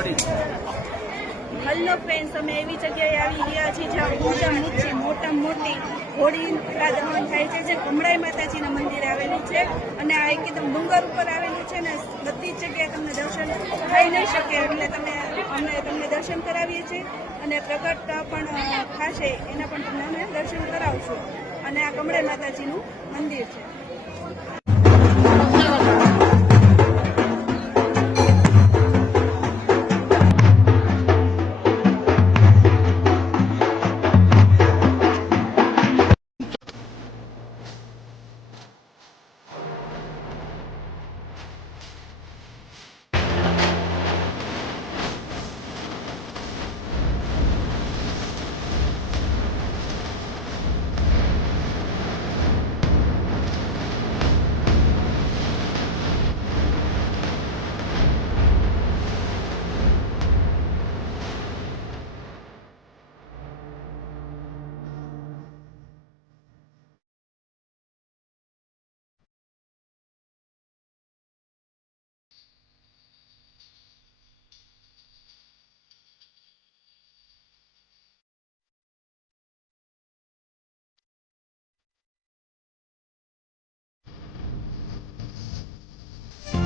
પડી? Hello friends, અમે એવી જગ્યાએ આવી ગયા છીએ જ્યાં મોટા મોટી હોળીકા દહન થાય છે, જે કમળાઈ માતાજીના મંદિરે આવેલું છે. અને આ એકદમ ડુંગર ઉપર આવેલું છે ને બધી જ જગ્યાએ તમને દર્શન થઈ નહીં શકે, એટલે અમે તમને દર્શન કરાવીએ છીએ. અને પ્રગટ પણ થશે એના પણ તમને અમે દર્શન કરાવશું. અને આ કમળાઈ માતાજીનું મંદિર છે.